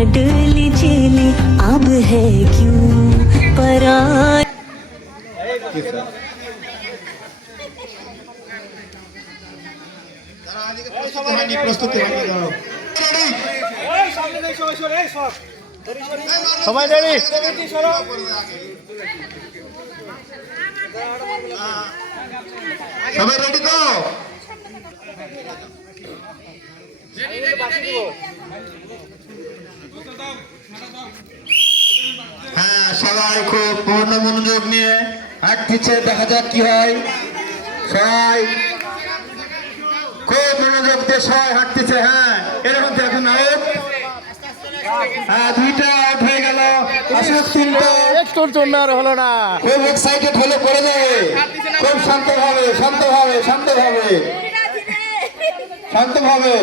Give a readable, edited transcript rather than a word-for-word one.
लाडली चेली अब है क्यों पराई। সবাই রেডি? সবাই রেডি তো? হ্যাঁ, সবাই খুব পূর্ণ মনোযোগ নিয়ে হাঁটছে, দেখা যাক কি হয়। সবাই খুব মনোযোগ দিয়ে সবাই হাঁটতেছে। হ্যাঁ, এরকম দেখুন আউট। হ্যাঁ, দুইটা আউট হয়ে গেল। তিনটা একটুর জন্য আর হলো না। খুব এক্সাইটেড হলে পড়ে যাবে। খুব শান্তভাবে শান্তভাবে শান্তভাবে শান্তভাবে।